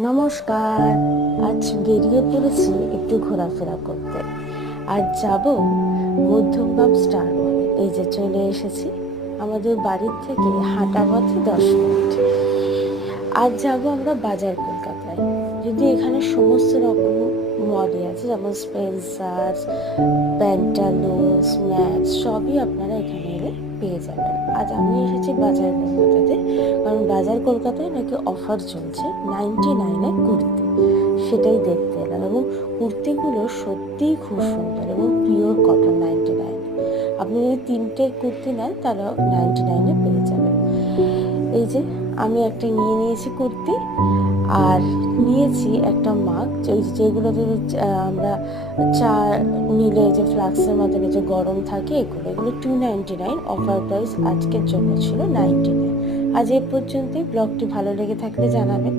নমস্কার। আজ বেরিয়ে পড়েছি একটু ঘোরাফেরা করতে। আজ যাব মধ্যমগ্রাম স্টার মলে। এই যে চলে এসেছি, আমাদের বাড়ির থেকে হাঁটা পথে 10 মিনিট। আজ যাব আমরা বাজার কলকাতায়। যদি এখানে সমস্ত রকম মলই আছে, যেমন স্পেন্সার, প্যান্টালুন্স, ম্যাক্স, সবই আপনারা এখানে এলে পেয়ে যাবেন। আজ আমি এসেছি বাজার কলকাতাতে, কারণ বাজার কলকাতায় নাকি অফার চলছে 99-এ কুর্তি। সেটাই দেখতে এলাম, এবং কুর্তিগুলো সত্যিই খুব সুন্দর এবং পিওর কটন। 99-এ আপনি যদি 3টে কুর্তি নেন তাহলে 99-এ পেয়ে যাবেন। এই যে আমি একটা নিয়ে নিয়েছি কুর্তি, আর নিয়েছি একটা মাগ, যেগুলোতে আমরা চা নিলে যে ফ্লাক্সের মতন যে গরম থাকে, এগুলো 299। অফার প্রাইস আজকের জন্য ছিল 99। আজ এই পর্যন্তই। ব্লগটি ভালো লেগে থাকলে জানাবেন।